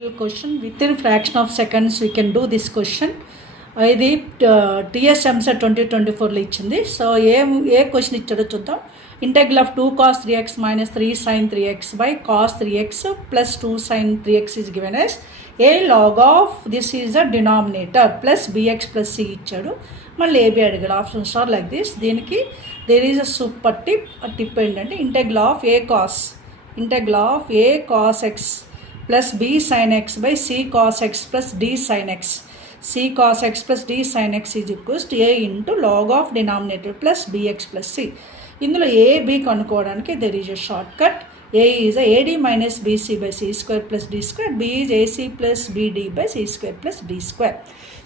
Question within fraction of seconds we can do this question. ఇది TS EAMCET 2024లో ఇచ్చింది. So ఏ question ఇచ్చాడో చూద్దాం. Integral of 2 cos 3x minus 3 sin 3x by cos 3x plus 2 sin 3x is given as a log of this is the denominator plus bx plus c ఇచ్చాడు. మళ్ళీ A B అడిగాడు. Options are like this. దీనికి there is a super tip. ఆ tip ఏంటంటే integral of a cos x plus b sin x by c cos x plus d sin x. c cos x plus d sin x is equals to a into log of denominator plus bx plus c. ఇందులో a b కనుక్కోవడానికి there is a shortcut. a is a ad minus bc by c square plus d square. b is ac plus bd by c square plus d square.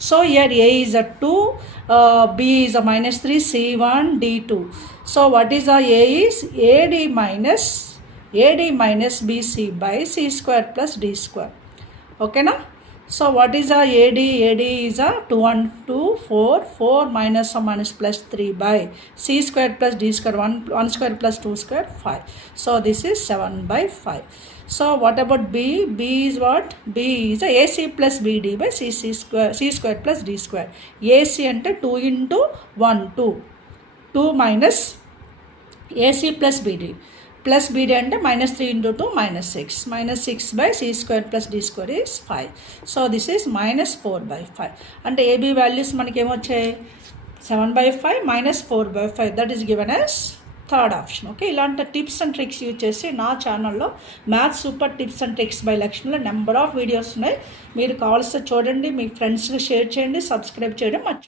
So here a is a 2, b is a minus 3, c 1, d 2. So what is a is ad minus bc by c square plus d square. Okay na? So what is a ad? Ad is a 2 1 2 4 minus or minus plus 3 by c square plus d square 1 square plus 2 square 5. So this is 7 by 5. So what about b? B is what? B is a ac plus bd by c square plus d square. ac ante 2 into 1 2 minus ac plus bd plus bd అంటే minus 3 into 2 minus 6 by c square plus d square is 5. So this is minus 4 by 5. అంటే ab values మనకి ఏమొచ్చాయి 7 by 5 minus 4 by 5. That is given as third option. Okay, ఇలాంటి tips and tricks use చేసి నా ఛానల్లో maths super tips and tricks by లక్ష్మిలో number of videos ఉన్నాయి. మీరు కావాల్సి చూడండి, మీ ఫ్రెండ్స్కి షేర్ చేయండి, సబ్స్క్రైబ్ చేయడం మర్చిపోండి.